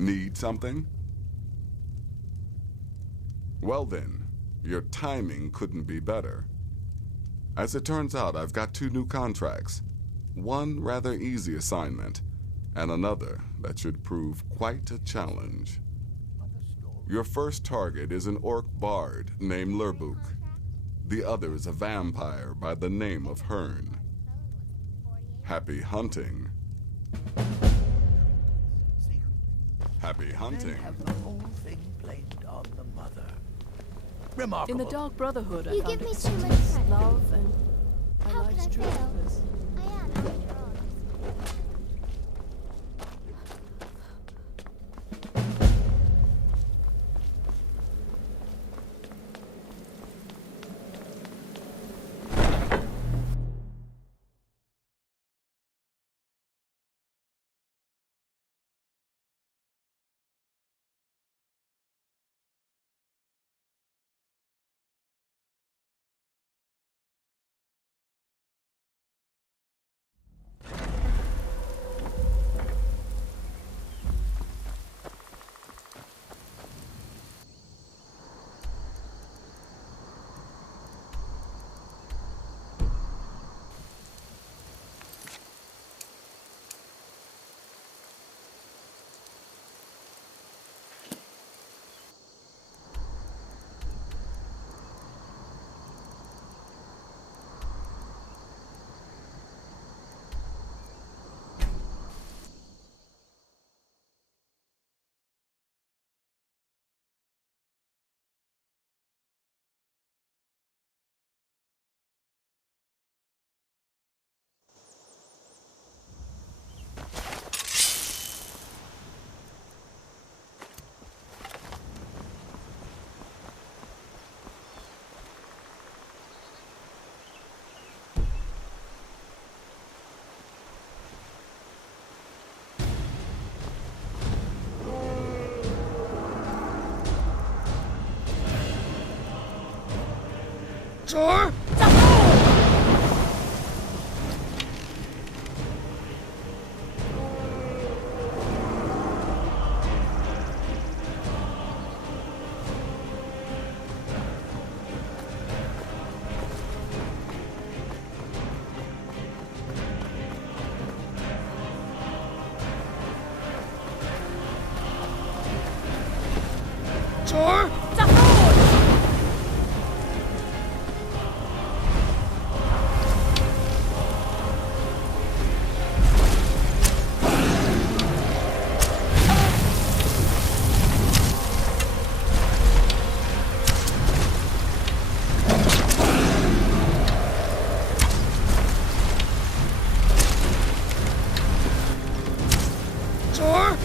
Need something? Well then, your timing couldn't be better. As it turns out, I've got 2 new contracts. One rather easy assignment, and another that should prove quite a challenge. Your first target is an orc bard named Lurbuk. The other is a vampire by the name of Hearn. Happy hunting. Happy hunting. Then have the whole thing blamed on the mother. Remarkable. In the Dark Brotherhood, I You found give me too acceptance, much credit. love, and my How life's could I true fail? purpose. I am, after all. Sure. Sure. Sure.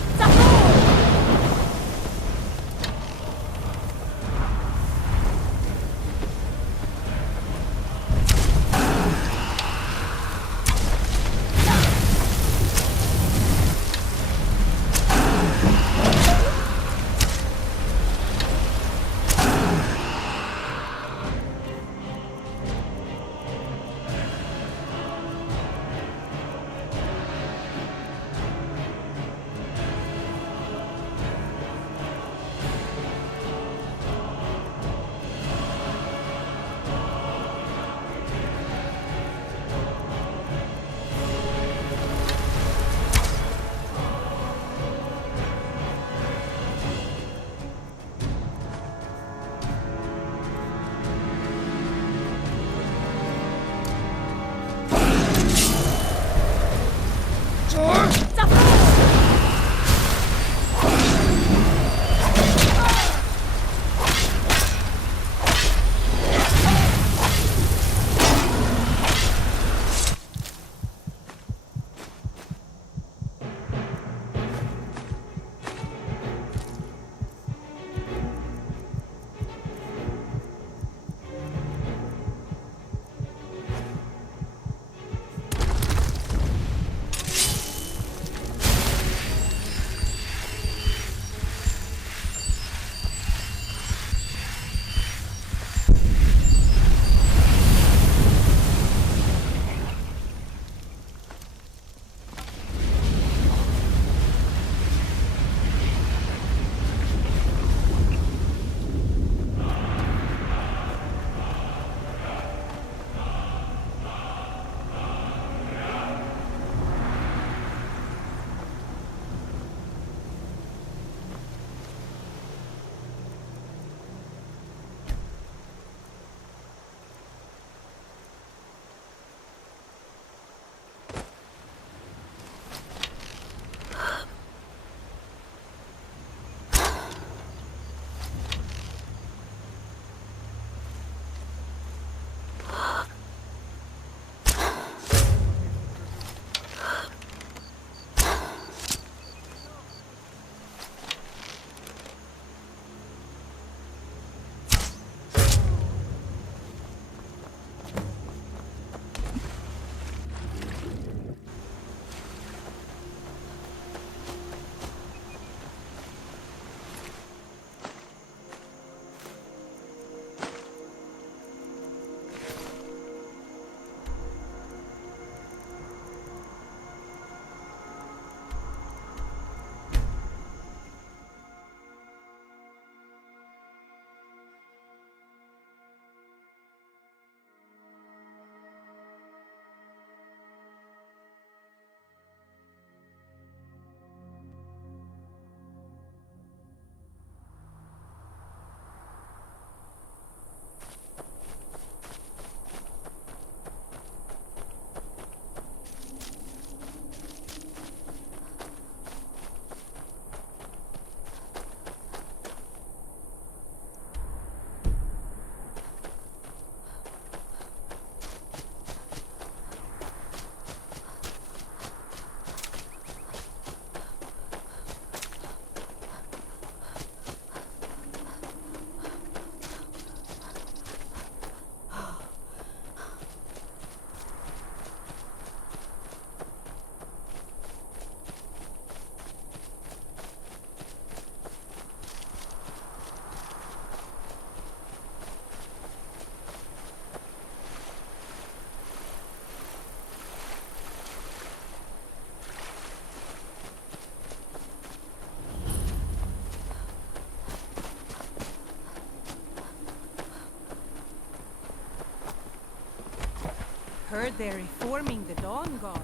heard they're reforming the Dawn Guard.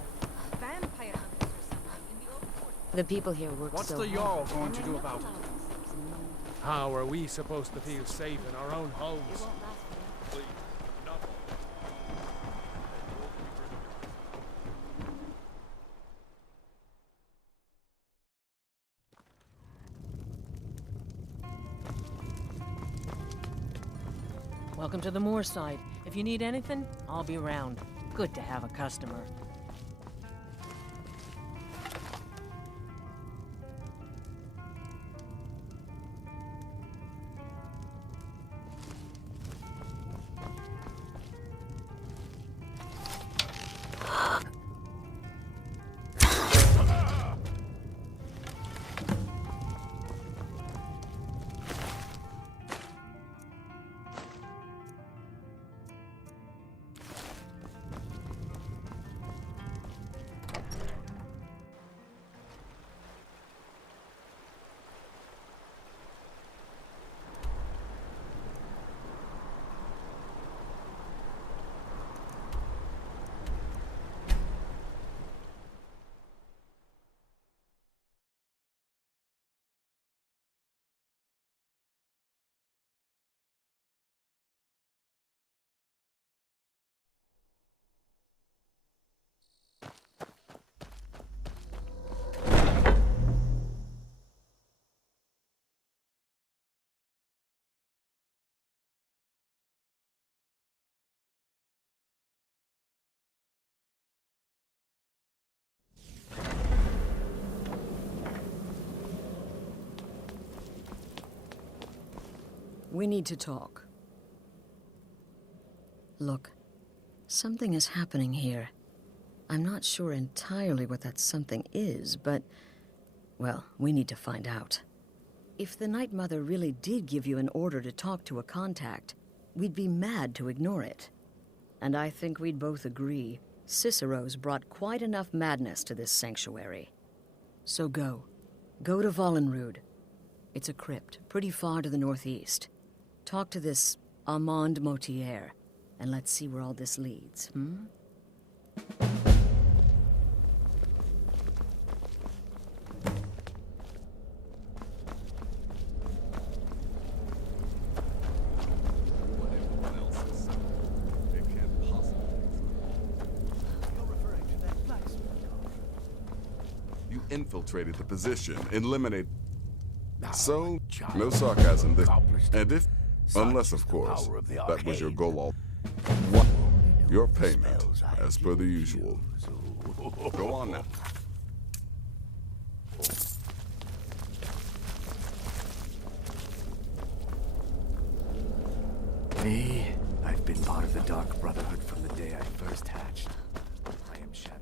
Vampire hunters or something in the old fort. The people here work What's so the hard. Jarl going to do about it? How are we supposed to feel safe in our own homes? Please, enough. Welcome to the Moorside. If you need anything, I'll be around. Good to have a customer. We need to talk. Look, something is happening here. I'm not sure entirely what that something is, but, well, we need to find out. If the Night Mother really did give you an order to talk to a contact, we'd be mad to ignore it. And I think we'd both agree Cicero's brought quite enough madness to this sanctuary. So go. Go to Vollenrud. It's a crypt, pretty far to the northeast. Talk to this Armand Motier, and let's see where all this leads, You infiltrated the position, eliminate. So, no sarcasm this. And if, unless of course, that was your goal all. What? Your payment, as per the usual. Go on now. Me? I've been part of the Dark Brotherhood from the day I first hatched. I am Shadowskin.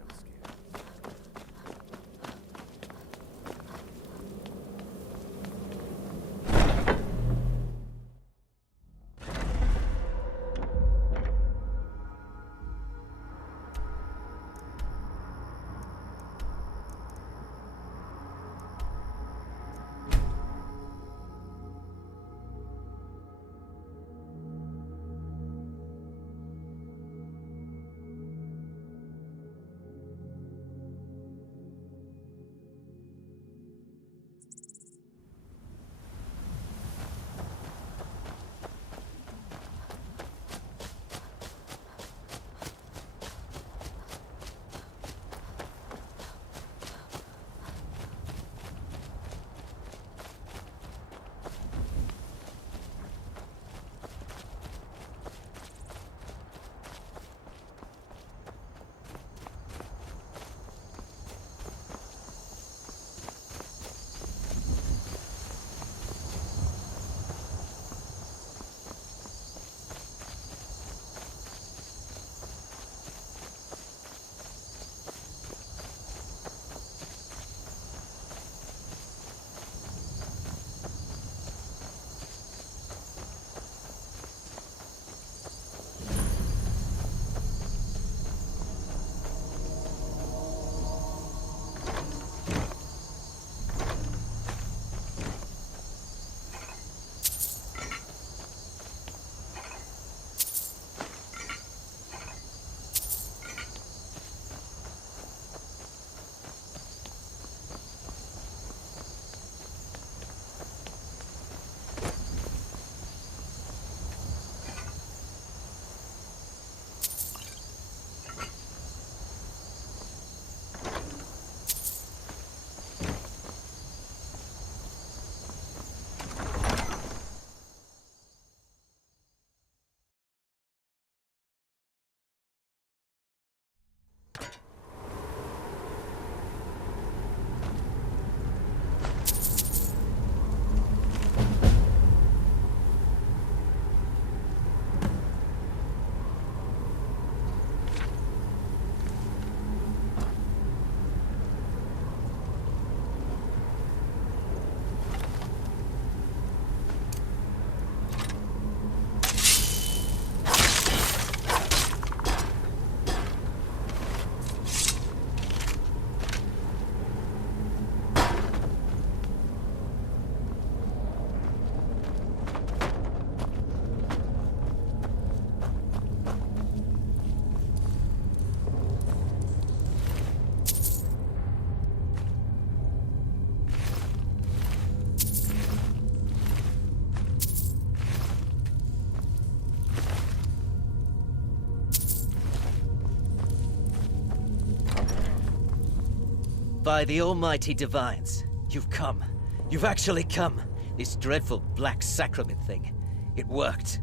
By the almighty divines, you've come. You've actually come. This dreadful black sacrament thing. It worked.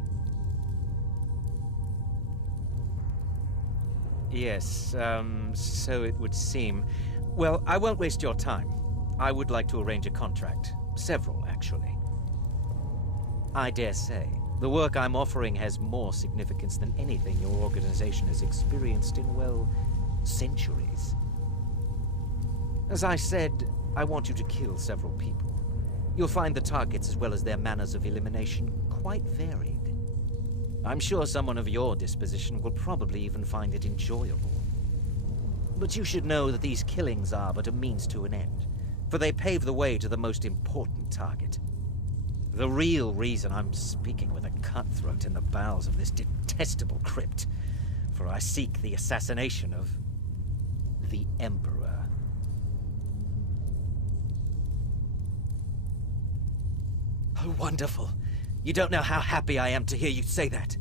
Yes, so it would seem. Well, I won't waste your time. I would like to arrange a contract. Several, actually. I dare say, the work I'm offering has more significance than anything your organization has experienced in, well, centuries. As I said, I want you to kill several people. You'll find the targets as well as their manners of elimination quite varied. I'm sure someone of your disposition will probably even find it enjoyable. But you should know that these killings are but a means to an end, for they pave the way to the most important target. The real reason I'm speaking with a cutthroat in the bowels of this detestable crypt, for I seek the assassination of the Emperor. Oh, wonderful. You don't know how happy I am to hear you say that.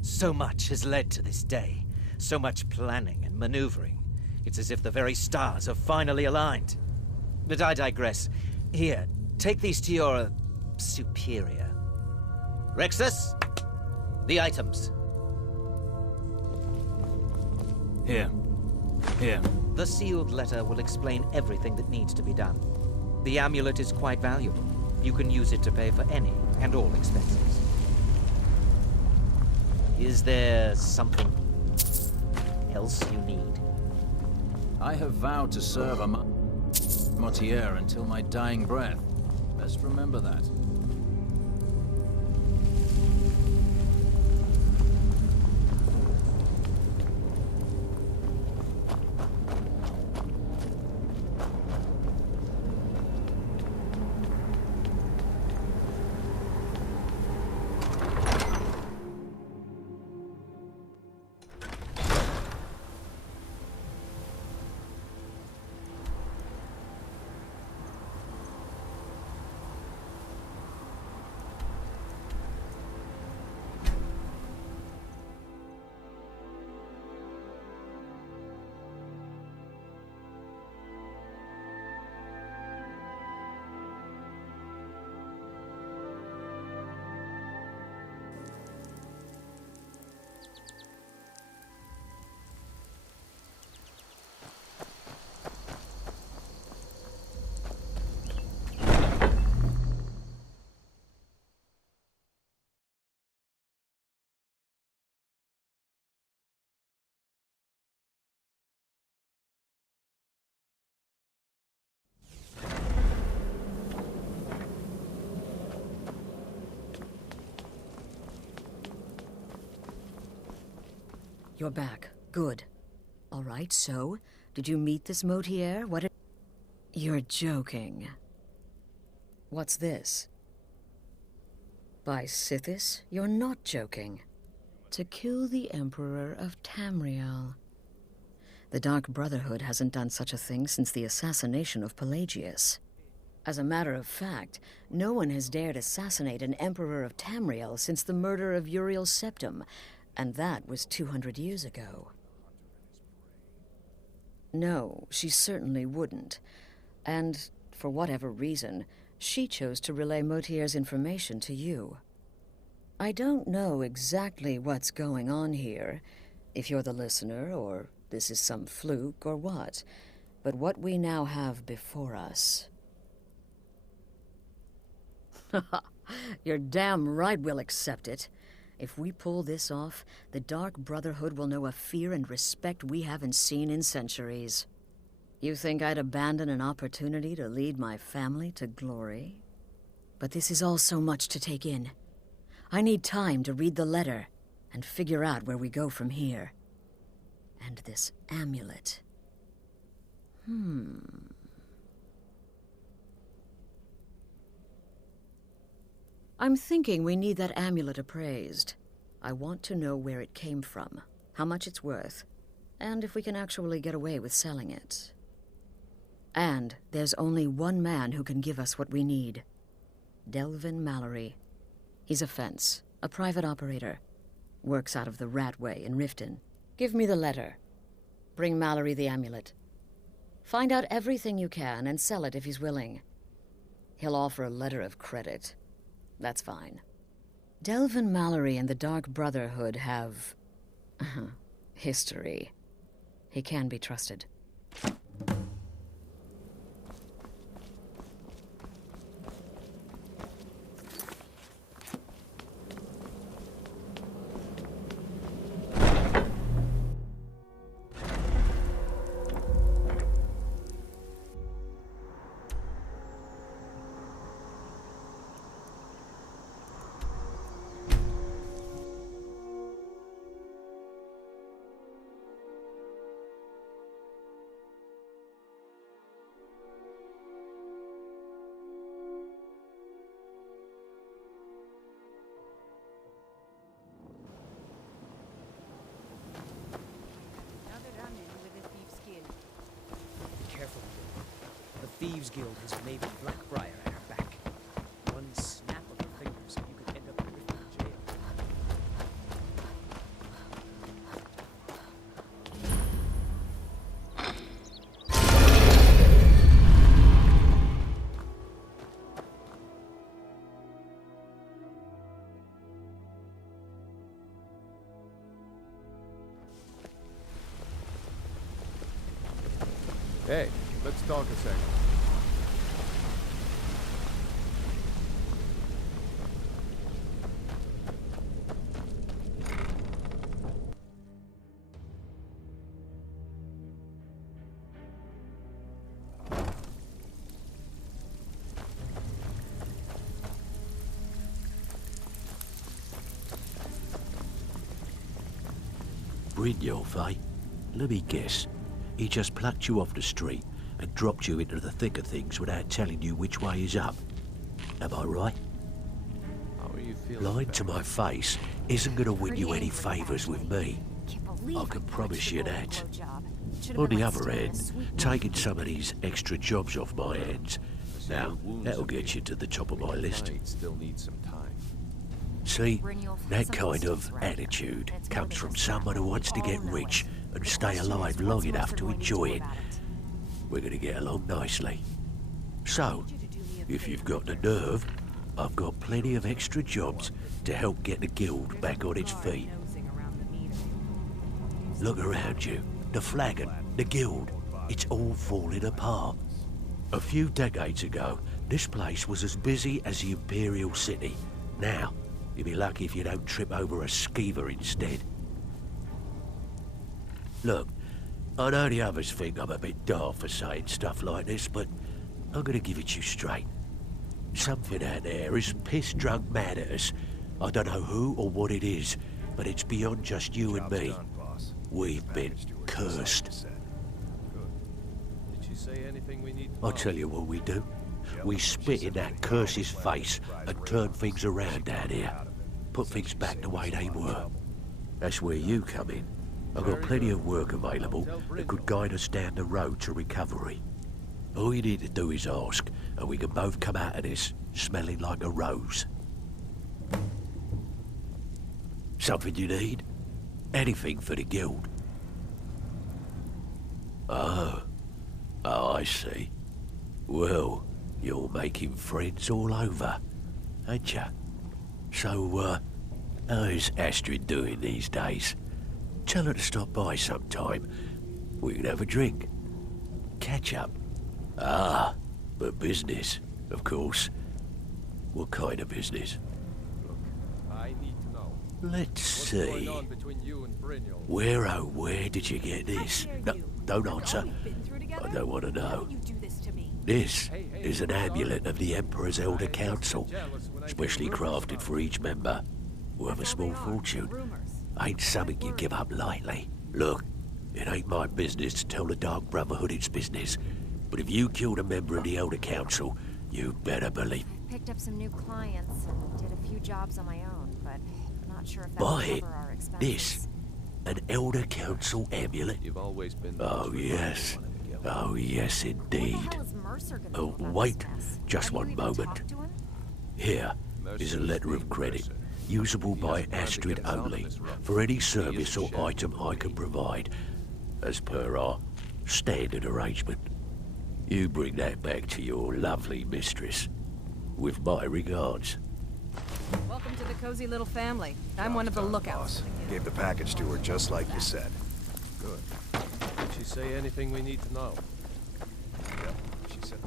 So much has led to this day. So much planning and maneuvering. It's as if the very stars have finally aligned. But I digress. Here, take these to your superior. Rexus, the items. Here. The sealed letter will explain everything that needs to be done. The amulet is quite valuable. You can use it to pay for any and all expenses. Is there something else you need? I have vowed to serve a Mortier until my dying breath. Best remember that. You're back. Good. All right, so, did you meet this Motier? You're joking. What's this? By Sithis, you're not joking. To kill the Emperor of Tamriel. The Dark Brotherhood hasn't done such a thing since the assassination of Pelagius. As a matter of fact, no one has dared assassinate an Emperor of Tamriel since the murder of Uriel Septim, and that was 200 years ago. No, she certainly wouldn't. And, for whatever reason, she chose to relay Motier's information to you. I don't know exactly what's going on here, if you're the listener, or this is some fluke, or what. But what we now have before us... You're damn right we'll accept it. If we pull this off, the Dark Brotherhood will know a fear and respect we haven't seen in centuries. You think I'd abandon an opportunity to lead my family to glory? But this is all so much to take in. I need time to read the letter and figure out where we go from here. And this amulet. I'm thinking we need that amulet appraised. I want to know where it came from, how much it's worth, and if we can actually get away with selling it. And there's only one man who can give us what we need. Delvin Mallory. He's a fence, a private operator. Works out of the Ratway in Riften. Give me the letter. Bring Mallory the amulet. Find out everything you can and sell it if he's willing. He'll offer a letter of credit. That's fine. Delvin Mallory and the Dark Brotherhood have... history. He can be trusted. Thieves Guild has a Navy Blackbriar at her back. One snap of her fingers and you could end up in Riften jail. Hey, let's talk a second. Brynjolf, eh? Let me guess. He just plucked you off the street and dropped you into the thick of things without telling you which way is up. Am I right? How are you feeling? Lying to my face isn't going to win you any favours with me. I can promise you that. On the other hand, taking some of these extra jobs off my hands, now, that'll get you to the top of my list. Still need some time. See, that kind of attitude comes from someone who wants to get rich and stay alive long enough to enjoy it. We're going to get along nicely. So, if you've got the nerve, I've got plenty of extra jobs to help get the guild back on its feet. Look around you. The flagon, the guild, it's all falling apart. A few decades ago, this place was as busy as the Imperial City. Now, you'll be lucky if you don't trip over a skeever instead. Look, I know the others think I'm a bit daft for saying stuff like this, but I'm gonna give it to you straight. Something out there is piss-drunk mad at us. I don't know who or what it is, but it's beyond just you and me. We've been cursed. I'll tell you what we do. We spit in that curse's face and turn things around down here. Put things back the way they were. That's where you come in. I've got plenty of work available that could guide us down the road to recovery. All you need to do is ask, and we can both come out of this smelling like a rose. Something you need? Anything for the guild. Oh, I see. Well, you're making friends all over, ain't ya? So, how's Astrid doing these days? Tell her to stop by sometime. We can have a drink. Catch up. Ah, but business, of course. What kind of business? Look, I need to know. Let's see. What's going on between you and Brynjolf? Where did you get this? No, don't answer. I don't want to know. This is an amulet of the Emperor's Elder Council, specially crafted for each member, worth a small fortune. Ain't something you give up lightly. Look, it ain't my business to tell the Dark Brotherhood its business, but if you killed a member of the Elder Council, you'd better believe. Picked up some new clients and did a few jobs on my own, but I'm not sure if that Buy will it. cover our expenses. This, an Elder Council amulet. You've always been. Oh yes. Oh yes, indeed. What the hell is Mercer gonna Oh, do about wait, this mess? just Have you one even moment. talked to him? Here is a letter of credit, usable by Astrid only, for any service or item I can provide, as per our standard arrangement. You bring that back to your lovely mistress. With my regards. Welcome to the cozy little family. I'm one of the lookouts. Boss. Gave the package to her just like you said. Good. Did she say anything we need to know? Yep, she said.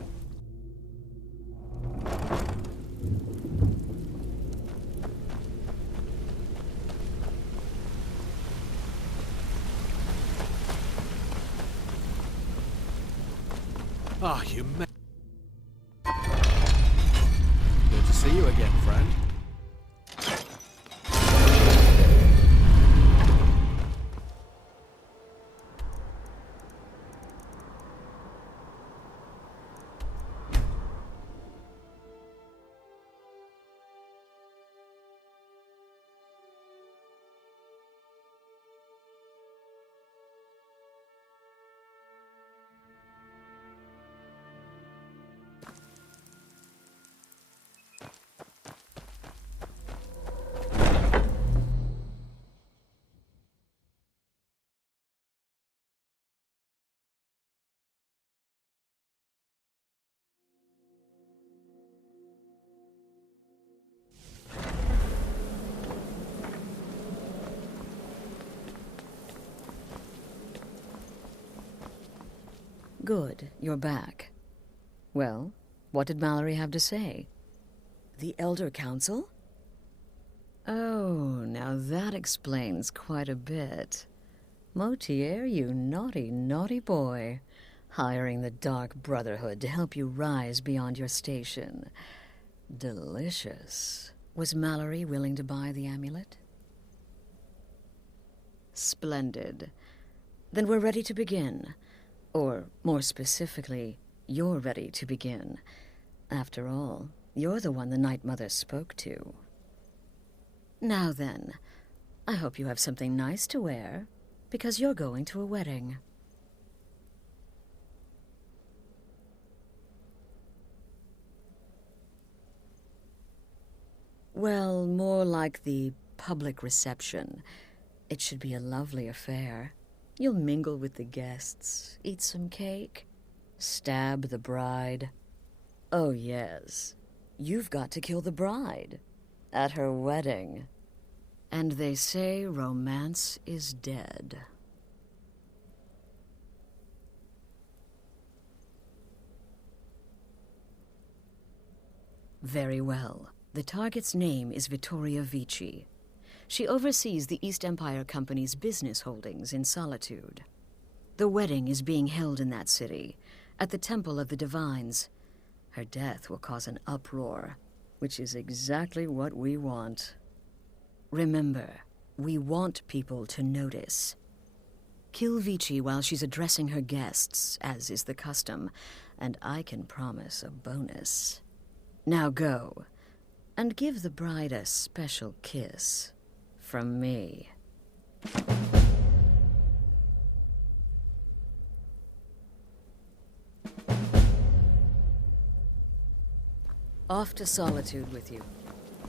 Ah, you ma- Good to see you again, friend. Good, you're back. Well, what did Mallory have to say? The Elder Council? Oh, now that explains quite a bit. Motier, you naughty, naughty boy. Hiring the Dark Brotherhood to help you rise beyond your station. Delicious. Was Mallory willing to buy the amulet? Splendid. Then we're ready to begin. Or, more specifically, you're ready to begin. After all, you're the one the Night Mother spoke to. Now then, I hope you have something nice to wear, because you're going to a wedding. Well, more like the public reception. It should be a lovely affair. You'll mingle with the guests, eat some cake, stab the bride. Oh, yes. You've got to kill the bride at her wedding. And they say romance is dead. Very well. The target's name is Vittoria Vici. She oversees the East Empire Company's business holdings in Solitude. The wedding is being held in that city, at the Temple of the Divines. Her death will cause an uproar, which is exactly what we want. Remember, we want people to notice. Kill Vici while she's addressing her guests, as is the custom, and I can promise a bonus. Now go, and give the bride a special kiss. From me. Off to Solitude with you.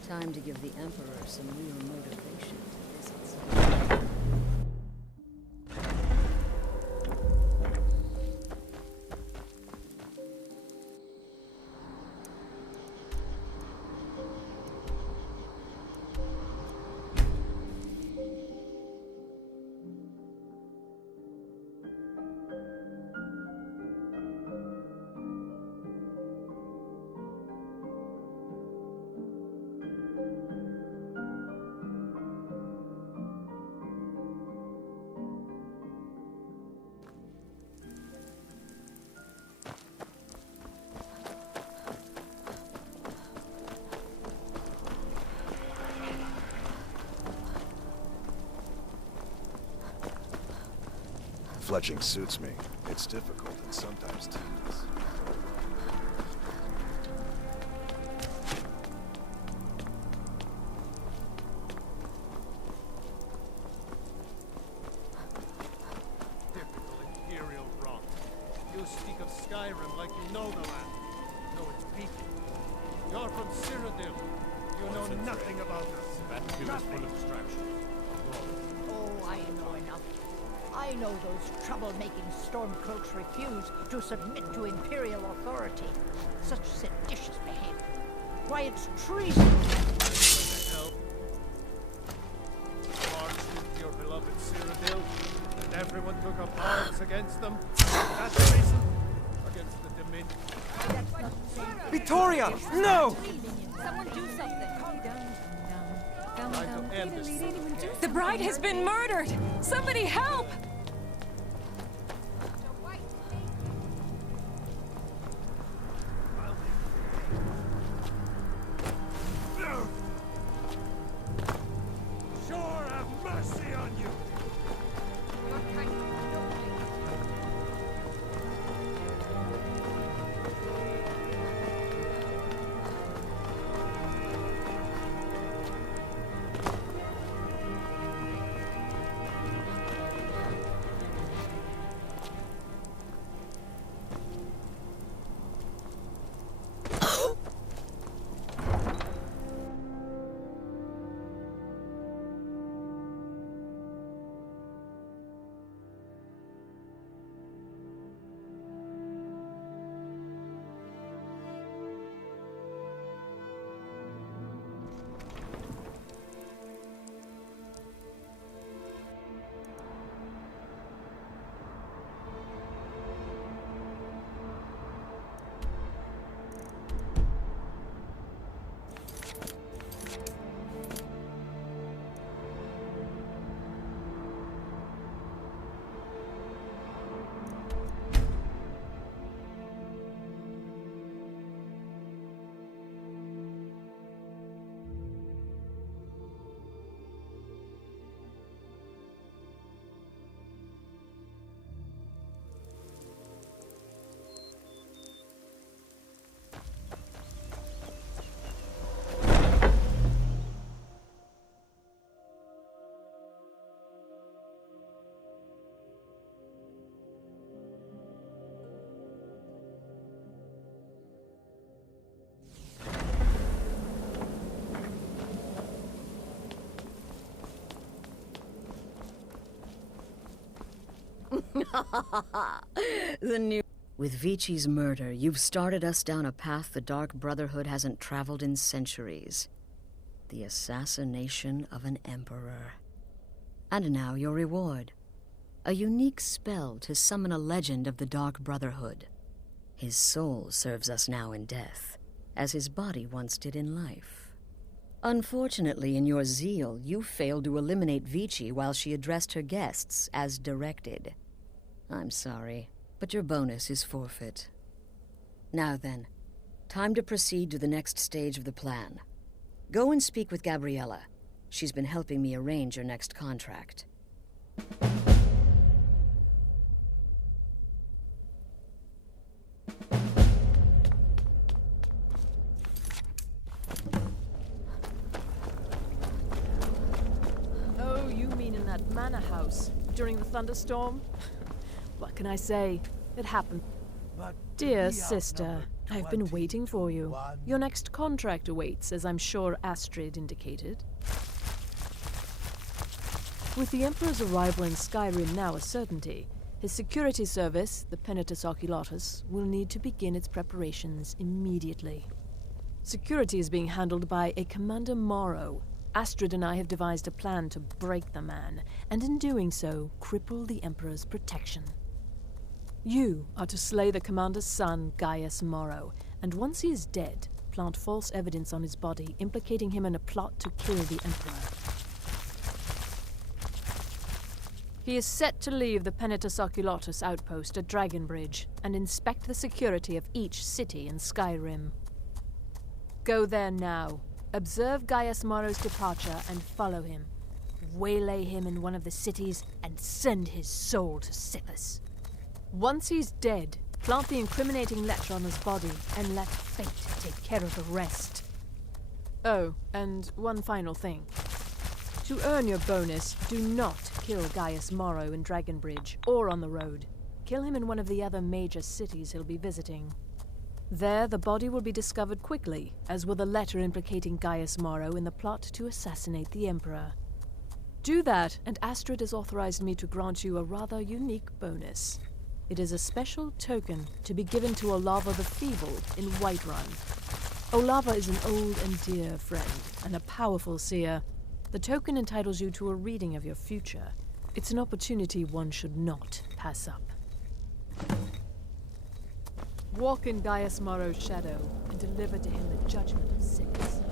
Time to give the Emperor some real motivation to visit Solitude. Fletching suits me. It's difficult and sometimes tedious. Typical Imperial rot. You speak of Skyrim like you know the land. Know its people. You're from Cyrodiil. You know nothing about us. That too is full of distraction. Oh, I know enough. I know those trouble-making stormcloaks refuse to submit to Imperial authority. Such seditious behavior. Why, it's treason! Marched into your beloved Cyrodiil, and everyone took up arms against them. That's the reason. Against the Dominion. Victoria! No! Someone do something. Time to end this. The bride has been murdered! Somebody help! Sure, have mercy on you! The new... With Vici's murder, you've started us down a path the Dark Brotherhood hasn't traveled in centuries. The assassination of an emperor. And now your reward. A unique spell to summon a legend of the Dark Brotherhood. His soul serves us now in death, as his body once did in life. Unfortunately, in your zeal, you failed to eliminate Vici while she addressed her guests as directed. I'm sorry, but your bonus is forfeit. Now then, time to proceed to the next stage of the plan. Go and speak with Gabriella. She's been helping me arrange your next contract. Oh, you mean in that manor house during the thunderstorm? What can I say? It happened. Dear sister, I've been waiting for you. Your next contract awaits, as I'm sure Astrid indicated. With the Emperor's arrival in Skyrim now a certainty, his security service, the Penitus Oculatus, will need to begin its preparations immediately. Security is being handled by a Commander Morrow. Astrid and I have devised a plan to break the man, and in doing so, cripple the Emperor's protection. You are to slay the Commander's son, Gaius Morrow, and once he is dead, plant false evidence on his body, implicating him in a plot to kill the Emperor. He is set to leave the Penitus Oculatus outpost at Dragonbridge and inspect the security of each city in Skyrim. Go there now. Observe Gaius Morrow's departure and follow him. Waylay him in one of the cities and send his soul to Sithis. Once he's dead, plant the incriminating letter on his body and let fate take care of the rest. Oh, and one final thing. To earn your bonus, do not kill Gaius Morrow in Dragonbridge or on the road. Kill him in one of the other major cities he'll be visiting. There, the body will be discovered quickly, as will the letter implicating Gaius Morrow in the plot to assassinate the Emperor. Do that, and Astrid has authorized me to grant you a rather unique bonus. It is a special token to be given to Olava the Feeble in Whiterun. Olava is an old and dear friend, and a powerful seer. The token entitles you to a reading of your future. It's an opportunity one should not pass up. Walk in Gaius Morrow's shadow, and deliver to him the judgment of sins.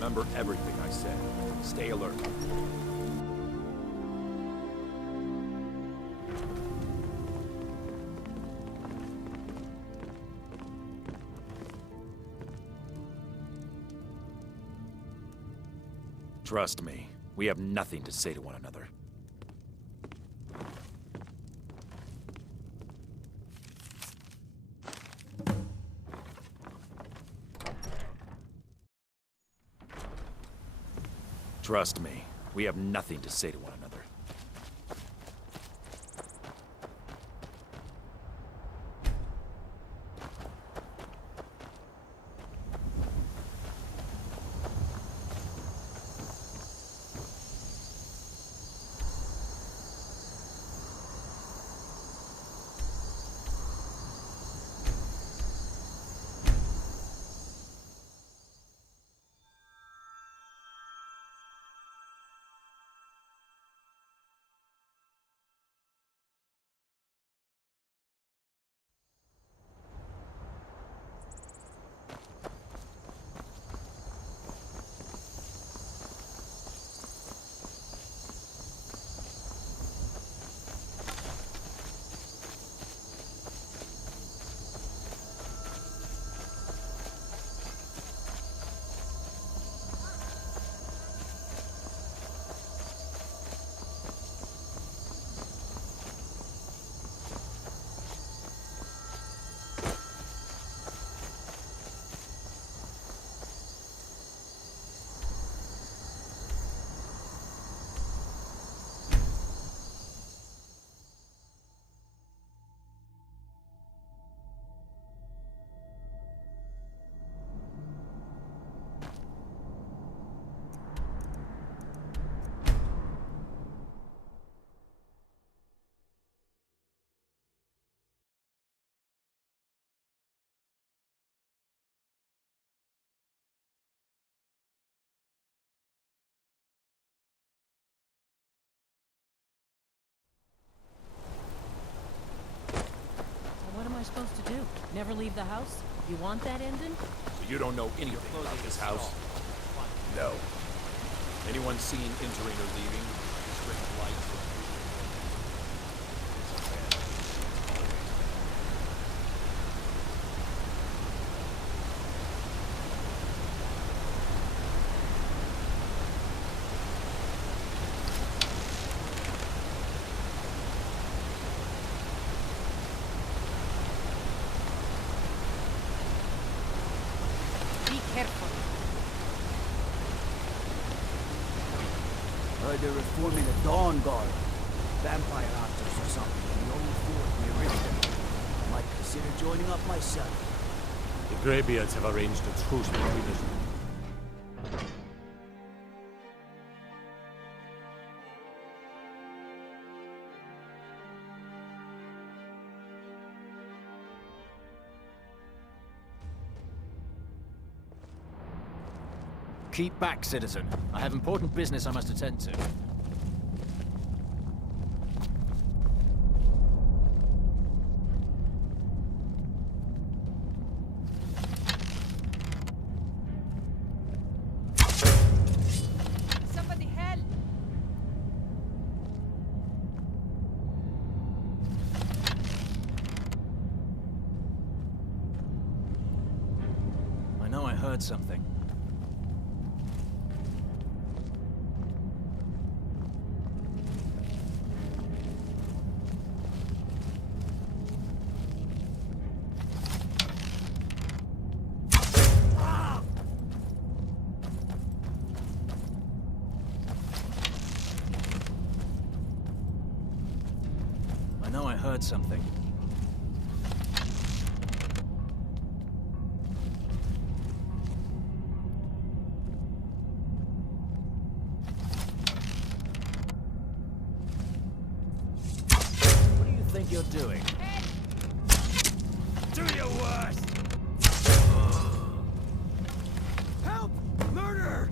Remember everything I said. Stay alert. Trust me, we have nothing to say to one another. Trust me, we have nothing to say to one another. supposed to do? Never leave the house? You want that ending? So you don't know anything about this house? No. Anyone seen entering or leaving? Strict lights or They're reforming the Dawn Guard. Vampire hunters or something in the old fort near Richmond. Might consider joining up myself. The Greybeards have arranged a truce between us. Keep back, citizen. I have important business I must attend to. Somebody help! I know I heard something. I know I heard something. What do you think you're doing? Do your worst! Help! Murder!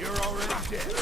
You're already dead.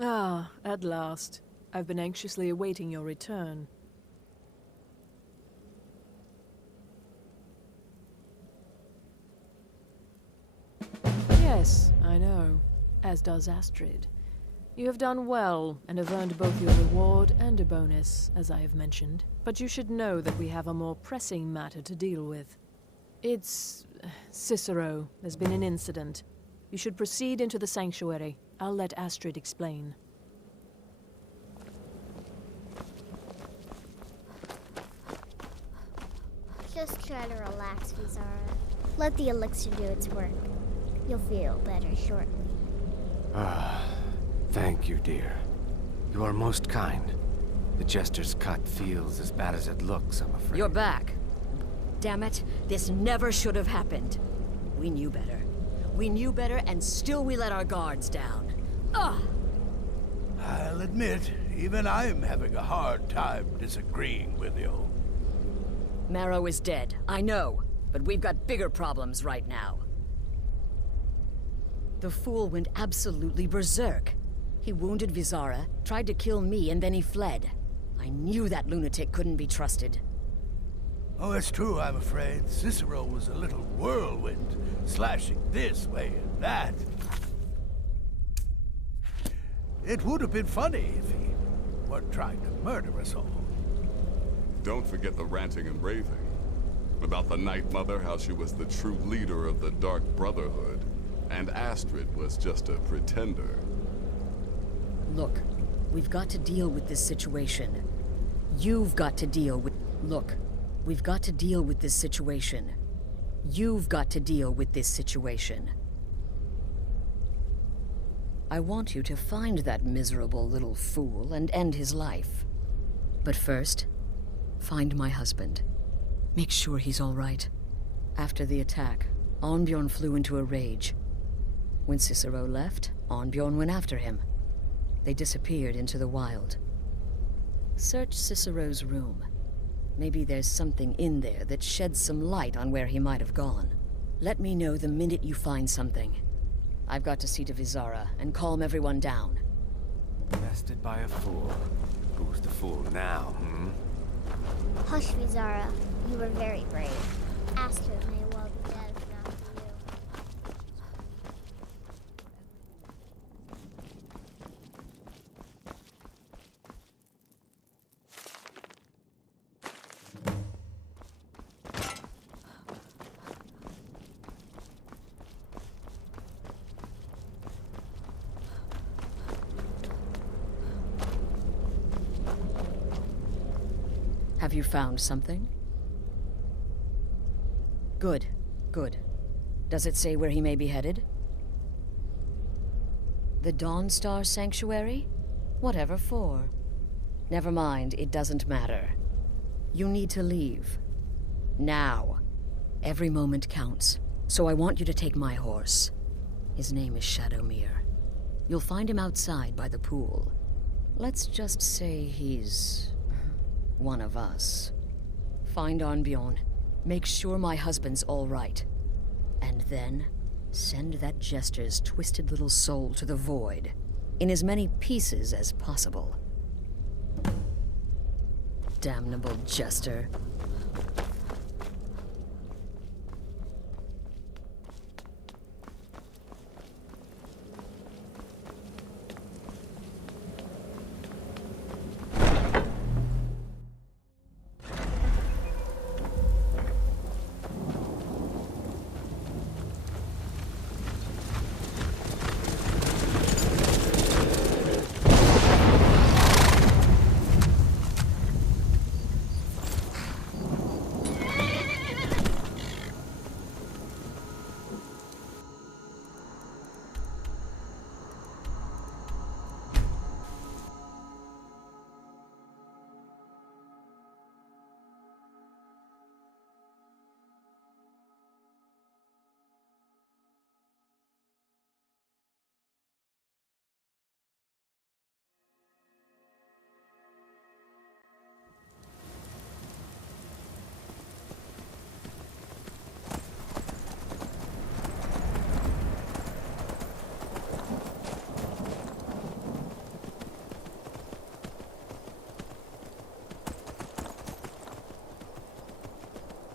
Ah, at last. I've been anxiously awaiting your return. Yes, I know. As does Astrid. You have done well, and have earned both your reward and a bonus, as I have mentioned. But you should know that we have a more pressing matter to deal with. It's... Cicero. There's been an incident. You should proceed into the sanctuary. I'll let Astrid explain. Just try to relax, Vizara. Let the elixir do its work. You'll feel better shortly. Thank you, dear. You are most kind. The Jester's cut feels as bad as it looks, I'm afraid. You're back. Damn it, this never should have happened. We knew better. We knew better, and still we let our guards down. Ugh! I'll admit, even I'm having a hard time disagreeing with you. Marrow is dead, I know, but we've got bigger problems right now. The fool went absolutely berserk. He wounded Vizara, tried to kill me, and then he fled. I knew that lunatic couldn't be trusted. Oh, it's true, I'm afraid. Cicero was a little whirlwind, slashing this way and that. It would have been funny if he weren't trying to murder us all. Don't forget the ranting and raving. About the Night Mother, how she was the true leader of the Dark Brotherhood, and Astrid was just a pretender. Look, we've got to deal with this situation. You've got to deal with... Look, we've got to deal with this situation. You've got to deal with this situation. I want you to find that miserable little fool and end his life. But first, find my husband. Make sure he's all right. After the attack, Arnbjorn flew into a rage. When Cicero left, Arnbjorn went after him. They disappeared into the wild. Search Cicero's room. Maybe there's something in there that sheds some light on where he might have gone. Let me know the minute you find something. I've got to see to Vizara and calm everyone down. Bested by a fool. Who's the fool now, Hush, Vizara. You were very brave. Astrid may well be dead if not for you. Have you found something? Good, good. Does it say where he may be headed? The Dawnstar Sanctuary? Whatever for. Never mind, it doesn't matter. You need to leave. Now. Every moment counts, so I want you to take my horse. His name is Shadowmere. You'll find him outside by the pool. Let's just say he's one of us. Find Arnbjorn. Make sure my husband's all right. And then send that jester's twisted little soul to the void, in as many pieces as possible. Damnable jester.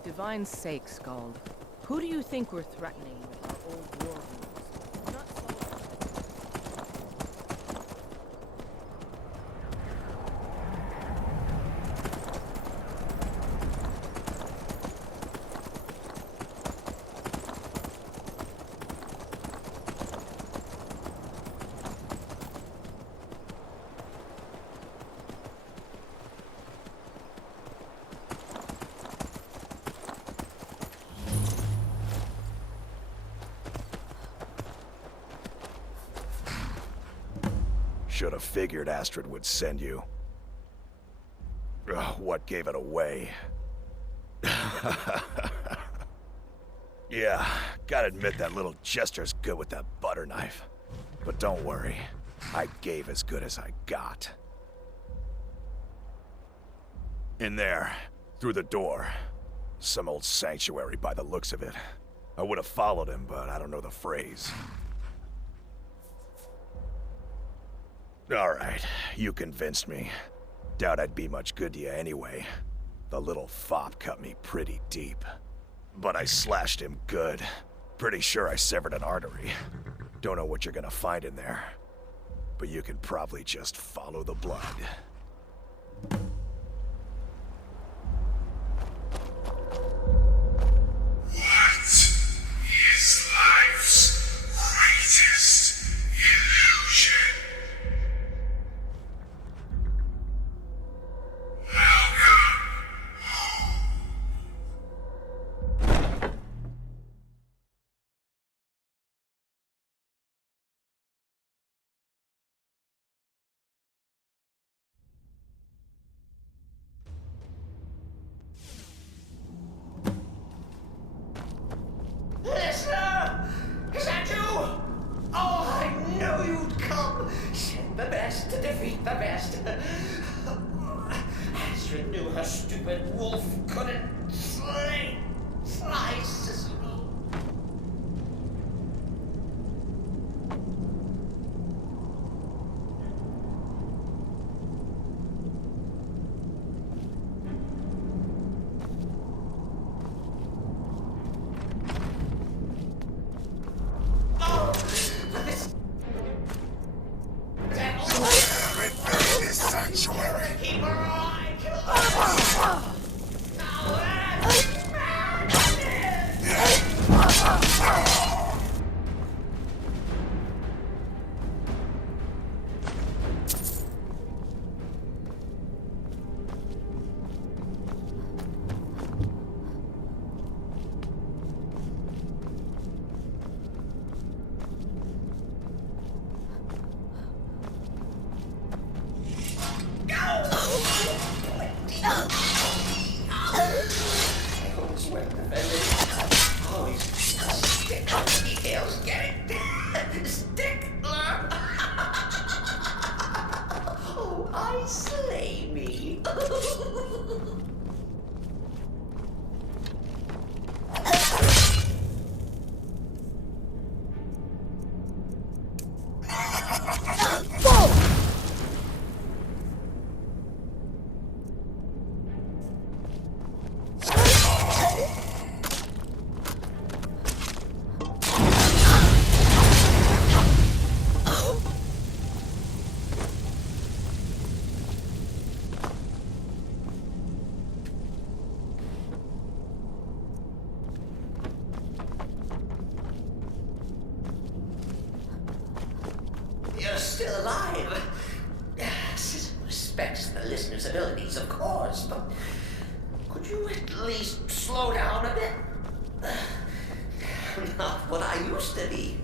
Divine's sake, Skald. Who do you think we're threatening with our old war rules? Not so... Should have figured Astrid would send you. Ugh, what gave it away? Yeah, gotta admit that little jester's good with that butter knife. But don't worry, I gave as good as I got. In there, through the door. Some old sanctuary by the looks of it. I would have followed him, but I don't know the phrase. Alright, you convinced me. Doubt I'd be much good to you anyway. The little fop cut me pretty deep. But I slashed him good. Pretty sure I severed an artery. Don't know what you're gonna find in there. But you can probably just follow the blood. What is life's greatest illusion? Listener! Is that you? Oh, I knew you'd come. Send the best to defeat the best. Astrid knew her stupid wolf couldn't slay Cicero. You're still alive. Cicero respects the listener's abilities, of course, but could you at least slow down a bit? Not what I used to be.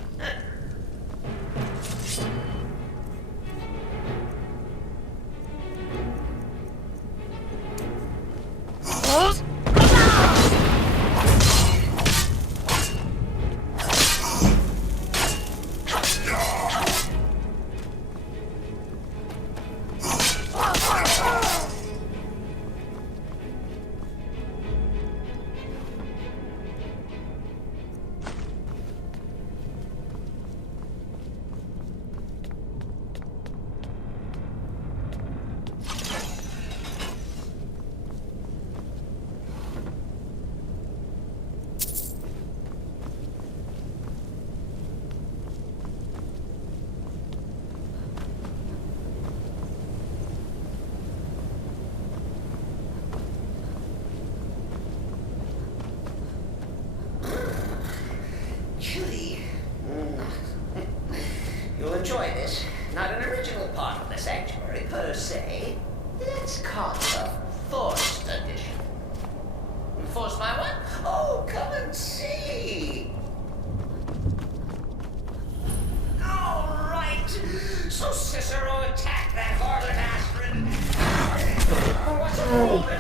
You'll enjoy this. Not an original part of the sanctuary, per se. Let's call it a forced addition. Forced by what? Oh, come and see! All right. So Cicero attacked that harlot Astrid. What's a fool?